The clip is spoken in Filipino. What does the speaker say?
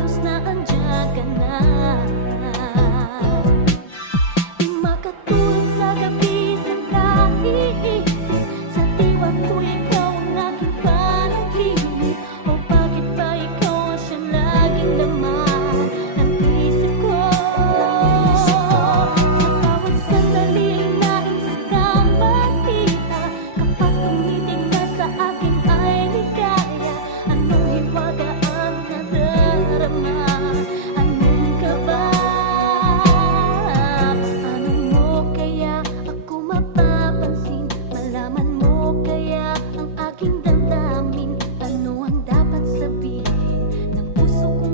halos na andyan ka na. Di makatulog sa gabi sa kaiisip, sa diwa ko ikaw ang aking panaginip. O bakit ba ikaw ang siyang laging laman ng isip ko? Sa bawat sandaling nais kang makita, kapag tumitig ka sa akin ay ligaya. Anong hiwaga ang nadarama? Anong kaba? Paano mo kaya ako mapapansin? Malaman mo kaya ang aking damdamin? Ano ang dapat sabihin ng puso ko